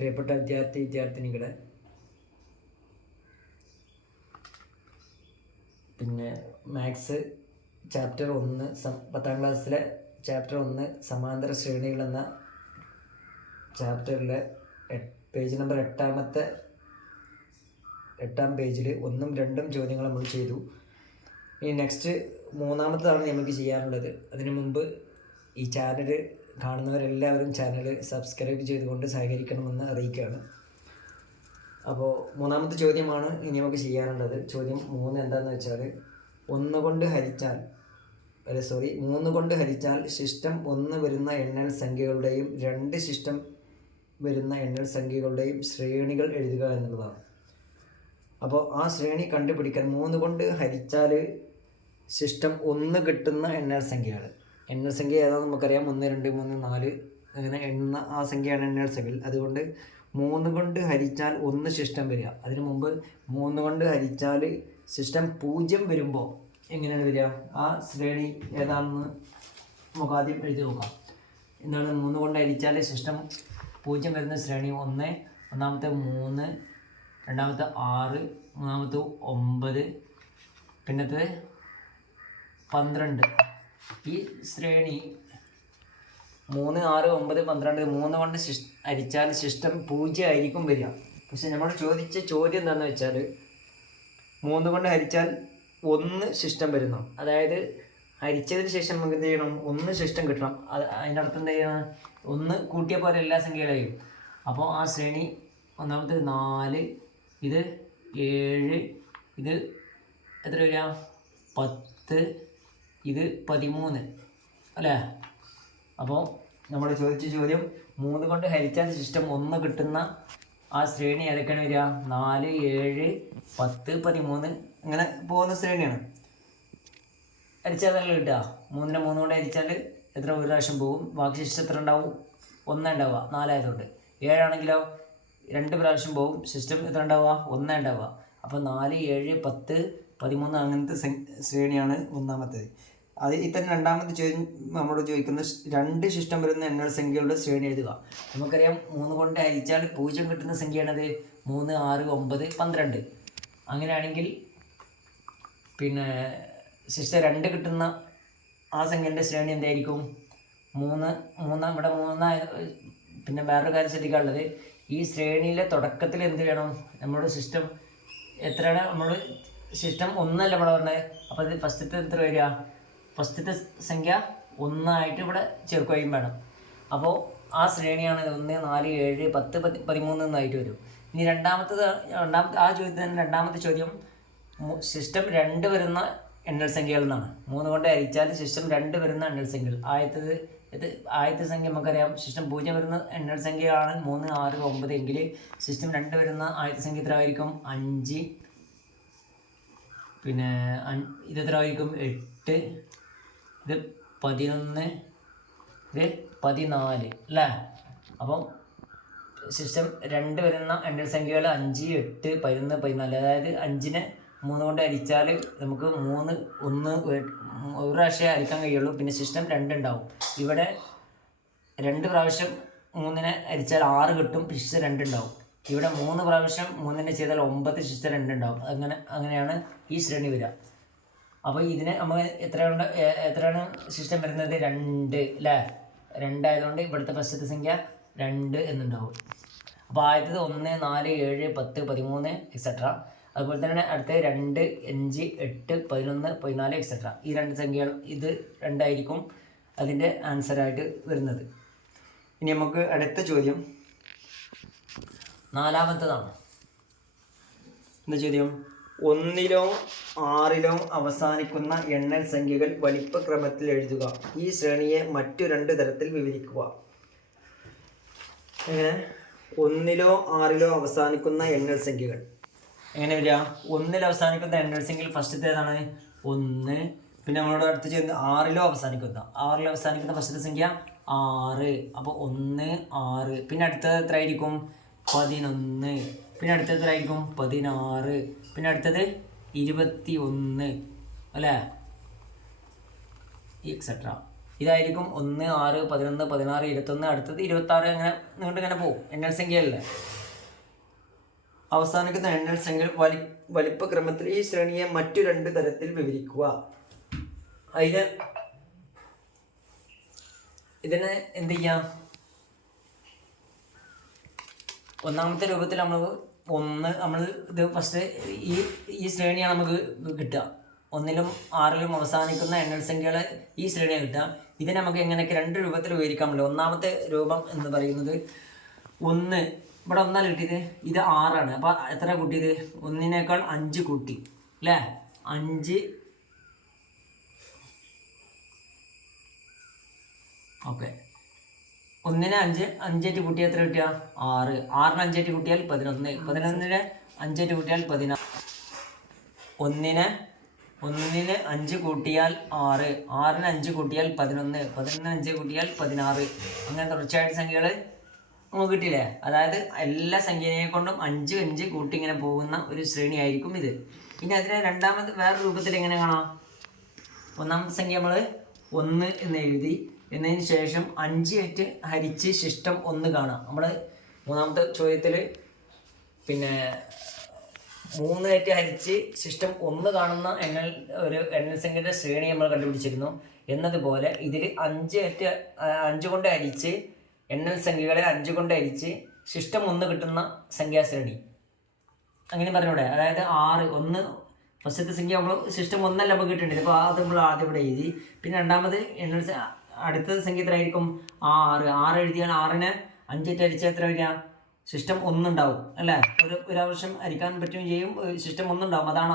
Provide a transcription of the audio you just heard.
പ്രിയപ്പെട്ട വിദ്യാർത്ഥിനികളെ, പിന്നെ maths chapter 1 10ാം ക്ലാസ്സിലെ ചാപ്റ്റർ 1 സമാന്തര ശ്രേണികൾ എന്ന ചാപ്റ്ററിലെ പേജ് നമ്പർ 8ാം പേജിൽ 1ഉം 2ഉം ചോദ്യങ്ങൾ നമ്മൾ ചെയ്തു. ഇനി നെക്സ്റ്റ് 3ാമത്തേതാണ് നമുക്ക് ചെയ്യാനുള്ളത്. അതിനു മുമ്പ് ഈ ചാനൽ കാണുന്നവരെല്ലാവരും ചാനൽ സബ്സ്ക്രൈബ് ചെയ്തുകൊണ്ട് സഹകരിക്കണമെന്ന് അറിയിക്കുകയാണ്. അപ്പോൾ 3ാമത്തെ ചോദ്യമാണ് ഇനി നമുക്ക് ചെയ്യാനുള്ളത്. ചോദ്യം 3 എന്താണെന്ന് വെച്ചാൽ 3 കൊണ്ട് ഹരിച്ചാൽ ശിഷ്ടം 1 വരുന്ന എണ്ണൽ സംഖ്യകളുടെയും 2 ശിഷ്ടം വരുന്ന എണ്ണൽ സംഖ്യകളുടെയും ശ്രേണികൾ എഴുതുക എന്നുള്ളതാണ്. അപ്പോൾ ആ ശ്രേണി കണ്ടുപിടിക്കാൻ 3 കൊണ്ട് ഹരിച്ചാൽ ശിഷ്ടം 1 കിട്ടുന്ന എണ്ണൽ സംഖ്യകൾ. എണ്ണൽ സംഖ്യ ഏതാണെന്ന് നമുക്കറിയാം. 1, 2, 3, 4 അങ്ങനെ എണ്ണ ആ സംഖ്യയാണ് എണ്ണൽ സംഖ്യ. അതുകൊണ്ട് 3 കൊണ്ട് ഹരിച്ചാൽ 1 ശിഷ്ടം വരിക. അതിനു മുമ്പ് 3 കൊണ്ട് ഹരിച്ചാൽ ശിഷ്ടം 0 വരുമ്പോൾ എങ്ങനെയാണ് വരിക? ആ ശ്രേണി ഏതാണെന്ന് നമുക്ക് ആദ്യം എഴുതി നോക്കാം. എന്താണ് 3 കൊണ്ട് ഹരിച്ചാൽ ശിഷ്ടം 0 വരുന്ന ശ്രേണി? 1, ഒന്നാമത്തെ 3, രണ്ടാമത്തെ 6, മൂന്നാമത്തെ 9, പിന്നത്തെ 12. ഈ ശ്രേണി 3, 6, 9, 12 3 കൊണ്ട് ഹരിച്ചാൽ ശിഷ്ടം 0 ആയിരിക്കും വരിക. പക്ഷെ നമ്മൾ ചോദിച്ച ചോദ്യം എന്താണെന്ന് വെച്ചാൽ 3 കൊണ്ട് ഹരിച്ചാൽ 1 ശിഷ്ടം വരുന്നു. അതായത് ഹരിച്ചതിന് ശേഷം നമുക്ക് എന്ത് ചെയ്യണം? 1 ശിഷ്ടം കിട്ടണം. അതിൻ്റെ അർത്ഥം എന്ത് ചെയ്യണം? 1 കൂട്ടിയ പോലെ എല്ലാ സംഖ്യകളെയും. അപ്പോൾ ആ ശ്രേണി ഒന്നാമത്തെ 4, ഇത് 7, ഇത് എത്ര വരിക? 10, ഇത് 13 അല്ലേ? അപ്പോൾ നമ്മൾ ചോദിച്ച ചോദ്യം 3 കൊണ്ട് ഹരിച്ചാൽ ശിഷ്ടം 1 കിട്ടുന്ന ആ ശ്രേണി ഏതൊക്കെയാണ് വരിക? 4, 7, 10, 13 അങ്ങനെ പോകുന്ന ശ്രേണിയാണ്. ഹരിച്ചാൽ നല്ല കിട്ടുക. 3 കൊണ്ട് ഹരിച്ചാൽ എത്ര ഒരു പ്രാവശ്യം പോകും? ബാക്കി ശിഷ്ടം എത്ര ഉണ്ടാവും? 1 ഉണ്ടാവുക, 4 ആയതുകൊണ്ട്. 7 ആണെങ്കിലോ 2 പ്രാവശ്യം പോകും. ശിഷ്ടം എത്ര ഉണ്ടാവുക? 1 ഉണ്ടാവുക. അപ്പോൾ 4, 7, 10, 13 അങ്ങനത്തെ ശ്രേണിയാണ് ഒന്നാമത്തേത്. തന്നെ രണ്ടാമത്തെ ചോദ്യം നമ്മളോട് ചോദിക്കുന്ന 2 ശിഷ്ടം വരുന്ന എണ്ണൽ സംഖ്യകളുടെ ശ്രേണി എഴുതുക. നമുക്കറിയാം 3 കൊണ്ട് ഹരിച്ചാൽ 0 കിട്ടുന്ന സംഖ്യയാണത് 3, 6, 9, 12. അങ്ങനെയാണെങ്കിൽ പിന്നെ ശിഷ്ടം 2 കിട്ടുന്ന ആ സംഖ്യൻ്റെ ശ്രേണി എന്തായിരിക്കും? 3 ഇവിടെ 3. പിന്നെ വേറൊരു കാര്യം ശ്രദ്ധിക്കാനുള്ളത്, ഈ ശ്രേണിയിലെ തുടക്കത്തിൽ എന്ത് വേണം? നമ്മുടെ ശിഷ്ടം എത്രയാണ്? നമ്മൾ ശിഷ്ടം 1 അല്ല ഇവിടെ പറഞ്ഞത്. അപ്പോൾ ഇത് ഫസ്റ്റത്തെ എത്ര വരിക? ഫസ്റ്റത്തെ സംഖ്യ 1 ആയിട്ട് ഇവിടെ ചേർക്കുകയും വേണം. അപ്പോൾ ആ ശ്രേണിയാണ് 1, 4, 7, 10, 13 എന്നായിട്ട് വരും. ഇനി രണ്ടാമത്തെ ആ ചോദ്യത്തിന് രണ്ടാമത്തെ ചോദ്യം ശിഷ്ടം 2 വരുന്ന എണ്ണൽ സംഖ്യകൾ എന്നാണ്. 3 കൊണ്ട് ഹരിച്ചാൽ ശിഷ്ടം 2 വരുന്ന എണ്ണൽ സംഖ്യകൾ. ആദ്യത്തെ സംഖ്യ നമുക്കറിയാം ശിഷ്ടം 0 വരുന്ന എണ്ണൽ സംഖ്യയാണ് 3, 6, 9 എങ്കിൽ ശിഷ്ടം 2 വരുന്ന ആദ്യത്തെ സംഖ്യ എത്ര ആയിരിക്കും? 5. പിന്നെ ഇതെത്ര ആയിരിക്കും? 8. ഇത് 11. ഇത് 14 അല്ലേ? അപ്പം ശിഷ്ടം 2 വരുന്ന എണ്ണൽ സംഖ്യകൾ 5, 8, 11, 14. അതായത് 5നെ 3 കൊണ്ട് ഹരിച്ചാൽ നമുക്ക് 1 ഒരു പ്രാവശ്യം ഹരിക്കാൻ കഴിയുള്ളൂ. പിന്നെ ശിഷ്ടം 2 ഉണ്ടാവും. ഇവിടെ 2 പ്രാവശ്യം 3നെ ഹരിച്ചാൽ 6 കിട്ടും. ശിഷ്ടം 2 ഉണ്ടാവും. ഇവിടെ 3 പ്രാവശ്യം 3നെ ചെയ്താൽ 9, ശിഷ്ടം 2 ഉണ്ടാവും. അങ്ങനെയാണ് ഈ ശ്രേണി വരിക. അപ്പോൾ ഇതിന് നമുക്ക് എത്രയാണ് ശിഷ്ടം വരുന്നത്? 2 അല്ലേ? 2 ആയതുകൊണ്ട് ഇവിടുത്തെ ഫസ്റ്റത്തെ സംഖ്യ 2 എന്നുണ്ടാവും. അപ്പോൾ ആദ്യത്തത് 1, 4, 7, 10, 13 എക്സെട്ര. അതുപോലെ തന്നെ അടുത്ത 2, 5, 8, 11, 14 എക്സെട്ര. ഈ 2 സംഖ്യകൾ ഇത് 2 ആയിരിക്കും അതിൻ്റെ ആൻസറായിട്ട് വരുന്നത്. ഇനി നമുക്ക് അടുത്ത ചോദ്യം 4ാമത്തേതാണ്. എന്താ ചോദ്യം? 1ലോ 6ലോ അവസാനിക്കുന്ന എണ്ണൽ സംഖ്യകൾ വലിപ്പക്രമത്തിൽ എഴുതുക. ഈ ശ്രേണിയെ മറ്റു 2 തരത്തിൽ വിവരിക്കുക. എങ്ങനെ? 1ലോ 6ലോ അവസാനിക്കുന്ന എണ്ണൽ സംഖ്യകൾ എങ്ങനെ വരിക? 1ൽ അവസാനിക്കുന്ന എണ്ണൽ സംഖ്യകൾ ഫസ്റ്റത്തെ ഏതാണ്? 1. പിന്നെ നമ്മളോട് അടുത്ത് ചെയ്യുന്നത് 6ലോ അവസാനിക്കുന്ന ഫസ്റ്റത്തെ സംഖ്യ 6. അപ്പോൾ 1, 6. പിന്നെ അടുത്തത് എത്ര ആയിരിക്കും? 11. പിന്നെ അടുത്തത് എത്ര ആയിരിക്കും? 16. പിന്നെ അടുത്തത് 21 അല്ലേ? എക്സെട്ര. ഇതായിരിക്കും 1, 6, 11, 16, 21, അടുത്തത് 26, അങ്ങനെ നീണ്ടിങ്ങനെ പോകും. എണ്ണൽ സംഖ്യയല്ലേ. അവസാനിക്കുന്ന എണ്ണൽ സംഖ്യ വലിപ്പക്രമത്തിൽ ഈ ശ്രേണിയെ മറ്റു 2 തരത്തിൽ വിവരിക്കുക. ഇതിനെ എന്ത് ചെയ്യാം? ഒന്നാമത്തെ രൂപത്തിൽ നമ്മൾ ഇത് ഫസ്റ്റ് ഈ ശ്രേണിയാണ് നമുക്ക് കിട്ടുക. 1ലും 6ലും അവസാനിക്കുന്ന എണ്ണൽ സംഖ്യകളെ ഈ ശ്രേണിയാണ് കിട്ടുക. ഇതിനെ നമുക്ക് എങ്ങനെയൊക്കെ 2 രൂപത്തിൽ വിവരിക്കാൻ പറ്റില്ല. ഒന്നാമത്തെ രൂപം എന്ന് പറയുന്നത് 1, ഇവിടെ 1 കിട്ടിയത്, ഇത് 6ആണ്. അപ്പോൾ എത്ര കൂട്ടിയത്? 1നേക്കാൾ 5 കൂട്ടി അല്ലേ? 5, ഓക്കെ. 1നെ 5 5 കൂട്ടിയാൽ എത്ര കിട്ടിയ? 6. 6ന് 5 കൂട്ടിയാൽ 11. 11നെ 5 കൂട്ടിയാൽ 16. 1ന് 5 കൂട്ടിയാൽ 6. 6ന് 5 കൂട്ടിയാൽ 11. 11ന് 5 കൂട്ടിയാൽ 16. അങ്ങനെ തുടർച്ചയായിട്ട് സംഖ്യകൾ നമുക്ക് കിട്ടിയില്ലേ? അതായത് എല്ലാ സംഖ്യയെ കൊണ്ടും 5 5 കൂട്ടി ഇങ്ങനെ പോകുന്ന ഒരു ശ്രേണി ആയിരിക്കും ഇത്. ഇനി അതിനെ രണ്ടാമത് വേറെ രൂപത്തിൽ എങ്ങനെ കാണാം? ഒന്നാമത്തെ സംഖ്യ നമ്മൾ 1 എന്ന് എഴുതി, എന്നതിന് ശേഷം 5 ആയിട്ട് ഹരിച്ച് ശിഷ്ടം 1 കാണാം. നമ്മൾ മൂന്നാമത്തെ ചോദ്യത്തിൽ പിന്നെ 3 ആയിട്ട് ഹരിച്ച് ശിഷ്ടം 1 കാണുന്ന എണ്ണൽ സംഖ്യയുടെ ശ്രേണി നമ്മൾ കണ്ടുപിടിച്ചിരുന്നു. എന്നതുപോലെ ഇതിൽ 5 കൊണ്ട് ഹരിച്ച് എണ്ണൽ സംഖ്യകളെ 5 കൊണ്ട് ഹരിച്ച് ശിഷ്ടം 1 കിട്ടുന്ന സംഖ്യാശ്രേണി, അങ്ങനെ പറഞ്ഞൂടെ? അതായത് 6, 1 ഫസ്റ്റത്തെ സംഖ്യ നമ്മൾ ശിഷ്ടം 1 അല്ല നമുക്ക് കിട്ടുന്നുണ്ട്. അപ്പോൾ അത് നമ്മൾ ആദ്യം ഇവിടെ എഴുതി. പിന്നെ രണ്ടാമത് അടുത്ത സംഖ്യ എത്ര ആയിരിക്കും? 6 എഴുതിയാൽ 6ന് 5 ഹരിച്ചാൽ എത്ര വരിക? ശിഷ്ടം 1 ഉണ്ടാവും അല്ലേ? ഒരു പ്രാവശ്യം ഹരിക്കാൻ പറ്റുകയും ചെയ്യും, ശിഷ്ടം 1 ഉണ്ടാവും. അതാണ്